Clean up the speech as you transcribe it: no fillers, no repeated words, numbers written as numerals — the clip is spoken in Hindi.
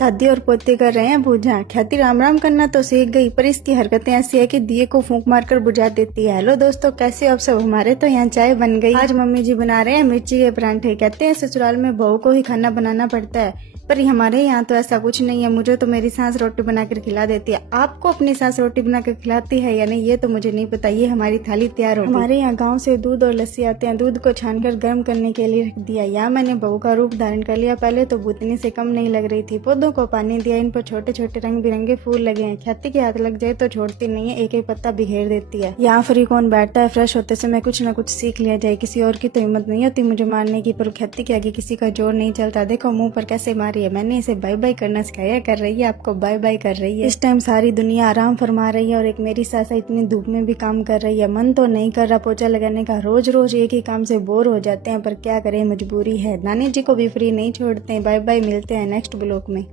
दादी और पोते कर रहे हैं पूजा। ख्याति राम राम करना तो सीख गई, पर इसकी हरकतें ऐसी है कि दिए को फूंक मारकर बुझा देती है। हेलो दोस्तों, कैसे हो आप सब? हमारे तो यहाँ चाय बन गई। आज मम्मी जी बना रहे हैं मिर्ची के परांठे। कहते हैं ससुराल में बहू को ही खाना बनाना पड़ता है, पर हमारे यहाँ तो ऐसा कुछ नहीं है। मुझे तो मेरी सास रोटी बनाकर खिला देती है। आपको अपनी सास रोटी बनाकर खिलाती है या नहीं ये तो मुझे नहीं पता। ये हमारी थाली तैयार हो गई। हमारे यहाँ गांव से दूध और लस्सी आते हैं। दूध को छानकर गर्म करने के लिए रख दिया। यहाँ मैंने बहू का रूप धारण कर लिया। पहले तो भूतनी से कम नहीं लग रही थी। पौधों को पानी दिया, इन पर छोटे छोटे रंग बिरंगे फूल लगे हैं। ख्याति के हाथ लग जाए तो छोड़ती नहीं है, एक एक पत्ता बिखेर देती है। यहाँ फ्री कौन बैठता है? फ्रेश होते समय कुछ न कुछ सीख लिया जाए। किसी और की तो हिम्मत नहीं होती मुझे मारने की, पर ख्याति के आगे किसी का जोर नहीं चलता। देखो मुंह पर कैसे मारी है। मैंने इसे बाय बाय करना सिखाया, कर रही है आपको बाय बाय कर रही है। इस टाइम सारी दुनिया आराम फरमा रही है और एक मेरी सासा इतनी धूप में भी काम कर रही है। मन तो नहीं कर रहा पोछा लगाने का, रोज रोज एक ही काम से बोर हो जाते हैं, पर क्या करें, मजबूरी है। नानी जी को भी फ्री नहीं छोड़ते हैं। बाय बाय, मिलते हैं नेक्स्ट ब्लॉग में।